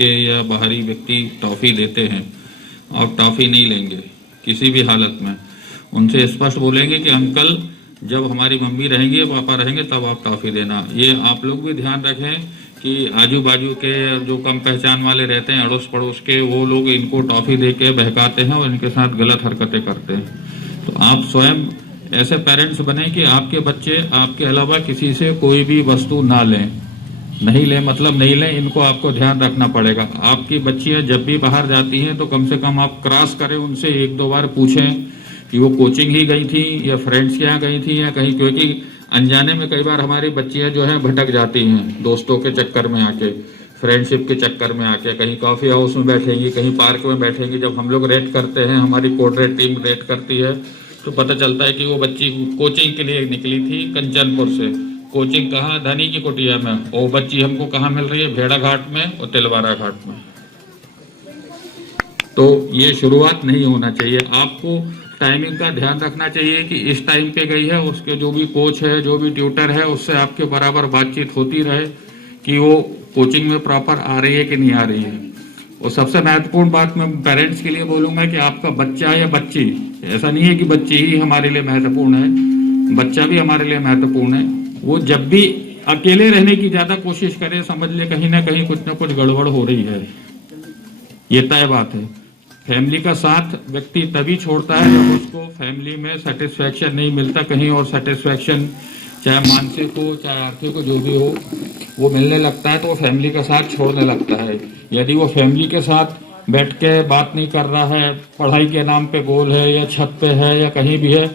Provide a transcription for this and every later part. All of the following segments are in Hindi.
के या बाहरी व्यक्ति टॉफ़ी देते हैं, आप टॉफ़ी नहीं लेंगे किसी भी हालत में। उनसे स्पष्ट बोलेंगे कि अंकल जब हमारी मम्मी रहेंगी पापा रहेंगे तब आप टॉफ़ी देना। ये आप लोग भी ध्यान रखें कि आजू बाजू के जो कम पहचान वाले रहते हैं अड़ोस पड़ोस के, वो लोग इनको टॉफ़ी दे के बहकाते हैं और इनके साथ गलत हरकतें करते हैं। तो आप स्वयं ऐसे पेरेंट्स बने कि आपके बच्चे आपके अलावा किसी से कोई भी वस्तु ना लें। नहीं लें मतलब नहीं लें, इनको आपको ध्यान रखना पड़ेगा। आपकी बच्चियां जब भी बाहर जाती हैं तो कम से कम आप क्रॉस करें, उनसे एक दो बार पूछें कि वो कोचिंग ही गई थी या फ्रेंड्स के यहाँ गई थी या कहीं, क्योंकि अनजाने में कई बार हमारी बच्चियां जो हैं भटक जाती हैं दोस्तों के चक्कर में आके, फ्रेंडशिप के चक्कर में आके, कहीं कॉफ़ी हाउस में बैठेंगी, कहीं पार्क में बैठेंगी। जब हम लोग रेड करते हैं, हमारी कोड रेड टीम रेड करती है, तो पता चलता है कि वो बच्ची कोचिंग के लिए निकली थी कंचनपुर से। कोचिंग कहाँ? धनी की कुटिया में। वो बच्ची हमको कहाँ मिल रही है? भेड़ा घाट में और तिलवारा घाट में। तो ये शुरुआत नहीं होना चाहिए। आपको टाइमिंग का ध्यान रखना चाहिए कि इस टाइम पे गई है, उसके जो भी कोच है, जो भी ट्यूटर है, उससे आपके बराबर बातचीत होती रहे कि वो कोचिंग में प्रॉपर आ रही है कि नहीं आ रही है। और सबसे महत्वपूर्ण बात मैं पेरेंट्स के लिए बोलूंगा कि आपका बच्चा या बच्ची, ऐसा नहीं है कि बच्ची ही हमारे लिए महत्वपूर्ण है, बच्चा भी हमारे लिए महत्वपूर्ण है। वो जब भी अकेले रहने की ज्यादा कोशिश करे, समझ ले कहीं ना कहीं कुछ ना कुछ गड़बड़ हो रही है, ये तय बात है। फैमिली का साथ व्यक्ति तभी छोड़ता है जब उसको फैमिली में सेटिस्फैक्शन नहीं मिलता, कहीं और सेटिस्फैक्शन चाहे मानसिक हो चाहे आर्थिक हो, जो भी हो, वो मिलने लगता है तो वो फैमिली का साथ छोड़ने लगता है। यदि वो फैमिली के साथ बैठ के बात नहीं कर रहा है, पढ़ाई के नाम पे गोल है या छत पे है या कहीं भी है,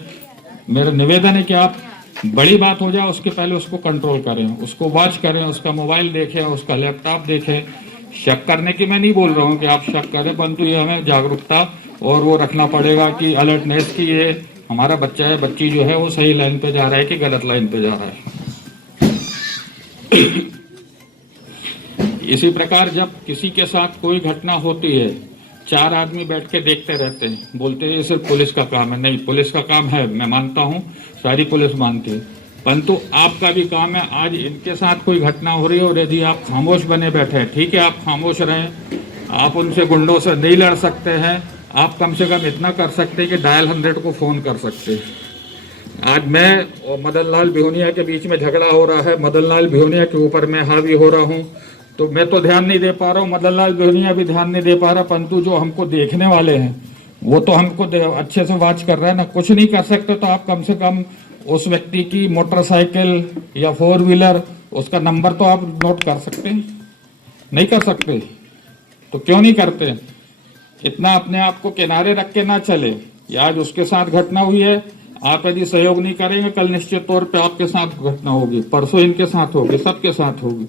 मेरा निवेदन है कि आप बड़ी बात हो जाए उसके पहले उसको कंट्रोल करें, उसको वॉच करें, उसका मोबाइल देखें, उसका लैपटॉप देखें। शक करने की मैं नहीं बोल रहा हूँ कि आप शक करें, परंतु ये हमें जागरूकता और वो रखना पड़ेगा कि अलर्टनेस की ये हमारा बच्चा है, बच्ची जो है वो सही लाइन पे जा रहा है कि गलत लाइन पे जा रहा है। इसी प्रकार जब किसी के साथ कोई घटना होती है, चार आदमी बैठ के देखते रहते हैं, बोलते हैं ये सिर्फ पुलिस का काम है। नहीं, पुलिस का काम है, मैं मानता हूँ, सारी पुलिस मानती है, परंतु आपका भी काम है। आज इनके साथ कोई घटना हो रही है और यदि आप खामोश बने बैठे हैं, ठीक है आप खामोश रहें, आप उनसे गुंडों से नहीं लड़ सकते हैं, आप कम से कम इतना कर सकते हैं कि डायल 100 को फोन कर सकते हैं। आज मैं और मदन लाल बिहुनिया के बीच में झगड़ा हो रहा है, मदन लाल बिहुनिया के ऊपर मैं हावी हो रहा हूँ, तो मैं तो ध्यान नहीं दे पा रहा हूँ, मदन लाल बिहुनिया भी ध्यान नहीं दे पा रहा, परंतु जो हमको देखने वाले हैं वो तो हमको अच्छे से वॉच कर रहा है ना। कुछ नहीं कर सकते तो आप कम से कम उस व्यक्ति की मोटरसाइकिल या 4 व्हीलर, उसका नंबर तो आप नोट कर सकते हैं? नहीं कर सकते, तो क्यों नहीं करते? इतना अपने आप को किनारे रख के ना चले। आज उसके साथ घटना हुई है, आप यदि सहयोग नहीं करेंगे, कल निश्चित तौर पे आपके साथ घटना होगी, परसों इनके साथ होगी, सबके साथ होगी।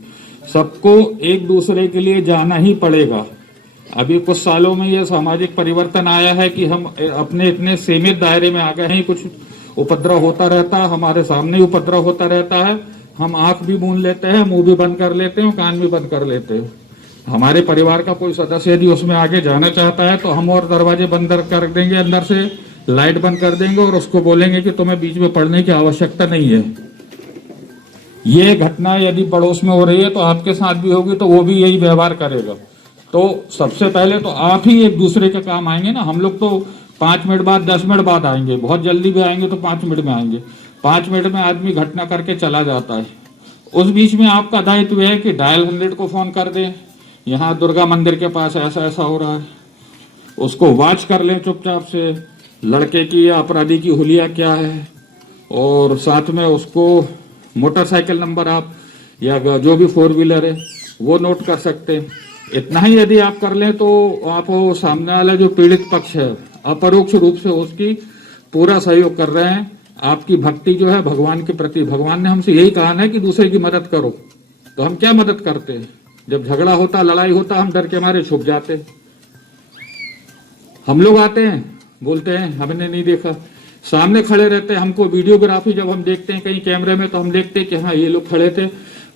सबको एक दूसरे के लिए जाना ही पड़ेगा। अभी कुछ सालों में ये सामाजिक परिवर्तन आया है कि हम अपने इतने सीमित दायरे में आ गए हैं, कुछ उपद्रव होता रहता है, हमारे सामने उपद्रव होता रहता है, हम आंख भी मूंद लेते हैं, मुंह भी बंद कर लेते हैं, कान भी बंद कर लेते हैं। हमारे परिवार का कोई सदस्य यदि उसमें आगे जाना चाहता है तो हम और दरवाजे बंद कर देंगे, अंदर से लाइट बंद कर देंगे और उसको बोलेंगे कि तुम्हें बीच में पढ़ने की आवश्यकता नहीं है। ये घटना यदि पड़ोस में हो रही है तो आपके साथ भी होगी, तो वो भी यही व्यवहार करेगा। तो सबसे पहले तो आप ही एक दूसरे के काम आएंगे ना। हम लोग तो 5 मिनट बाद 10 मिनट बाद आएंगे, बहुत जल्दी भी आएंगे तो 5 मिनट में आएंगे। 5 मिनट में आदमी घटना करके चला जाता है। उस बीच में आपका दायित्व है कि डायल 100 को फोन कर दें, यहाँ दुर्गा मंदिर के पास ऐसा ऐसा हो रहा है, उसको वॉच कर लें चुपचाप से, लड़के की या अपराधी की हुलिया क्या है, और साथ में उसको मोटरसाइकिल नंबर आप या जो भी 4 व्हीलर है वो नोट कर सकते हैं। इतना ही यदि आप कर लें तो आप वो सामने वाला जो पीड़ित पक्ष है अपरोक्ष रूप से उसकी पूरा सहयोग कर रहे हैं। आपकी भक्ति जो है भगवान के प्रति, भगवान ने हमसे यही कहा है कि दूसरे की मदद करो, तो हम क्या मदद करते हैं? जब झगड़ा होता, लड़ाई होता, हम डर के मारे छुप जाते। हम लोग आते हैं, बोलते हैं हमने नहीं देखा, सामने खड़े रहते हैं। हमको वीडियोग्राफी जब हम देखते हैं कहीं कैमरे में तो हम देखते हैं कि हाँ ये लोग खड़े थे,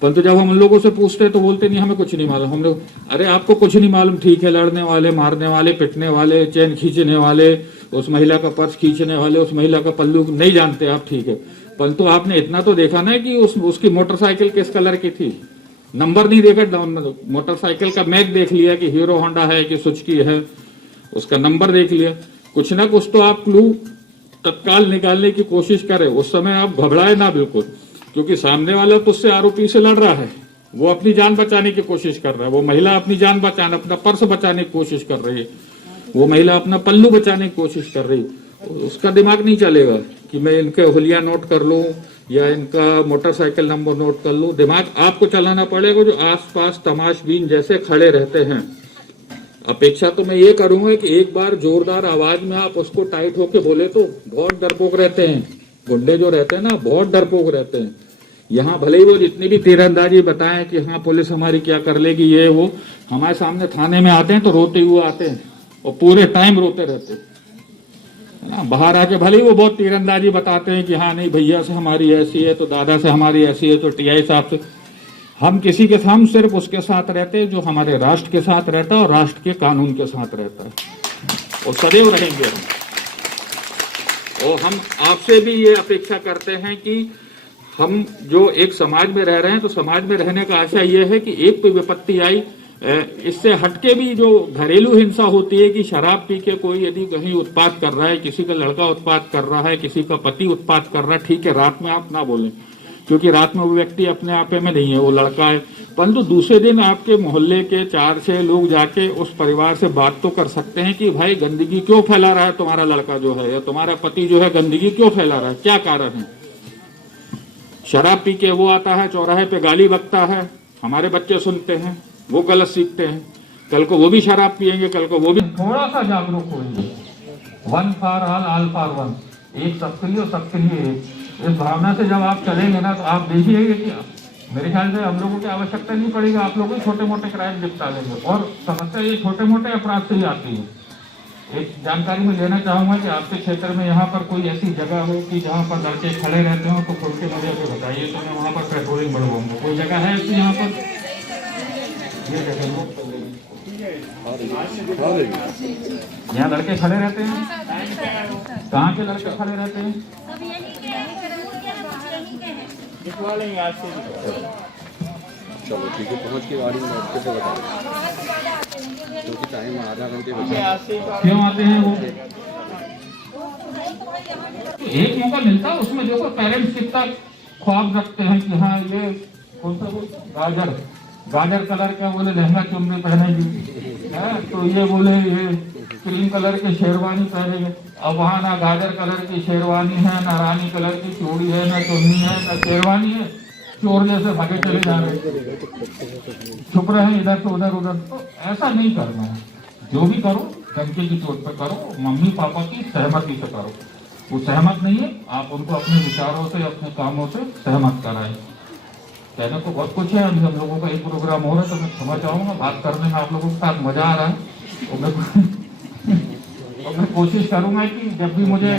परंतु जब हम उन लोगों से पूछते हैं तो बोलते नहीं हमें कुछ नहीं मालूम। हम लोग, अरे आपको कुछ नहीं मालूम, ठीक है, लड़ने वाले, मारने वाले, पिटने वाले, चैन खींचने वाले, उस महिला का पर्स खींचने वाले, उस महिला का पल्लू नहीं जानते आप, ठीक है, परंतु आपने इतना तो देखा ना कि उसकी मोटरसाइकिल किस कलर की थी, नंबर नहीं देखा, मोटरसाइकिल का मैग देख लिया कि हीरो होंडा है कि सुजुकी है, उसका नंबर देख लिया, कुछ ना कुछ तो आप क्लू तत्काल निकालने की कोशिश करें। उस समय आप घबराए ना बिल्कुल, क्योंकि सामने वाला तो उससे आरोपी से लड़ रहा है, वो अपनी जान बचाने की कोशिश कर रहा है, वो महिला अपनी जान बचाने, अपना पर्स बचाने की कोशिश कर रही है, वो महिला अपना पल्लू बचाने की कोशिश कर रही है। उसका दिमाग नहीं चलेगा कि मैं इनके हुलिया नोट कर लूं या इनका मोटरसाइकिल नंबर नोट कर लूं। दिमाग आपको चलाना पड़ेगा जो आसपास तमाशबीन जैसे खड़े रहते हैं। अपेक्षा तो मैं ये करूंगा कि एक बार जोरदार आवाज में आप उसको टाइट होके बोले, तो बहुत डरपोक रहते हैं गुंडे जो रहते हैं ना, बहुत डरपोक रहते हैं। यहाँ भले ही वो जितनी भी तीरंदाजी बताएं कि हाँ पुलिस हमारी क्या कर लेगी ये वो, हमारे सामने थाने में आते हैं तो रोते हुए आते हैं और पूरे टाइम रोते रहते हैं ना। बाहर आके भले ही वो बहुत तीरंदाजी बताते हैं कि हाँ नहीं भैया से हमारी ऐसी है, तो दादा से हमारी ऐसी है, तो टीआई साहब से। हम किसी के हम सिर्फ उसके साथ रहते हैं जो हमारे राष्ट्र के साथ रहता है और राष्ट्र के कानून के साथ रहता है, और सदैव रहेंगे हम। और हम आपसे भी ये अपेक्षा करते हैं कि हम जो एक समाज में रह रहे हैं, तो समाज में रहने का आशा ये है कि एक कोई विपत्ति आई, इससे हटके भी जो घरेलू हिंसा होती है कि शराब पी के कोई यदि कहीं उत्पात कर रहा है, किसी का लड़का उत्पात कर रहा है, किसी का पति उत्पात कर रहा है, ठीक है रात में आप ना बोलें, क्योंकि रात में वो व्यक्ति अपने आप में नहीं है, वो लड़का है। परंतु दूसरे दिन आपके मोहल्ले के 4-6 लोग जाके उस परिवार से बात तो कर सकते हैं कि भाई गंदगी क्यों फैला रहा है तुम्हारा लड़का जो है, या तुम्हारा पति जो है गंदगी क्यों फैला रहा है, क्या कारण है। शराब पी के वो आता है, चौराहे पे गाली बकता है, हमारे बच्चे सुनते हैं, वो गलत सीखते हैं, कल को वो भी शराब पियेंगे, कल को वो भी। थोड़ा सा जागरूक होइए, 1 फॉर ऑल फॉर वन, एक सबके लिए और सबके लिए एक। इस भावना से जब आप चलेंगे ना, तो आप देखिएगा कि मेरे ख्याल से हम लोगों की आवश्यकता नहीं पड़ेगी, आप लोग छोटे मोटे क्राइम निपटा लेंगे। और समस्या ये छोटे मोटे अपराध से ही आती है। एक जानकारी में लेना चाहूंगा कि आपके क्षेत्र में यहाँ पर कोई ऐसी जगह हो कि जहाँ पर लड़के खड़े रहते हो, तो खुल के मुझे तो बताइए, तो मैं वहाँ पर पेट्रोलिंग बढ़वाऊंगा। कोई जगह है ऐसी यहाँ पर? ये जगह यहाँ लड़के खड़े रहते हैं, कहाँ के लड़के खड़े रहते हैं? चलो ठीक है, पहुँच के गाड़ी में कैसे बता, क्योंकि टाइम आधा घंटे बचा। क्यों आते हैं वो? एक मौका मिलता है उसमें, देखो पेरेंट्स कितना ख्वाब रखते हैं कि हाँ ये कौन सा गाजर कलर का बोले लहंगा चुन्नी पहनेगी, तो ये बोले ये क्रीम कलर की शेरवानी पहनेंगे। अब वहाँ ना गाजर कलर की शेरवानी है, ना रानी कलर की चूड़ी है, ना चुन्नी है, ना शेरवानी है, चोर जैसे भागे चले जा रहे, छुप रहे हैं इधर से उधर उधर। तो ऐसा नहीं करना है, जो भी करो डंके की चोट पे करो, मम्मी पापा की सहमति से करो। वो सहमत नहीं है, आप उनको अपने विचारों से, अपने कामों से सहमत कराएं। कहना तो बहुत कुछ है, अभी हम लोगों का एक प्रोग्राम हो रहा है, तो मैं क्षमा चाहूंगा, बात करने में आप लोगों के साथ मजा आ रहा है। और मैं कोशिश करूंगा कि जब भी मुझे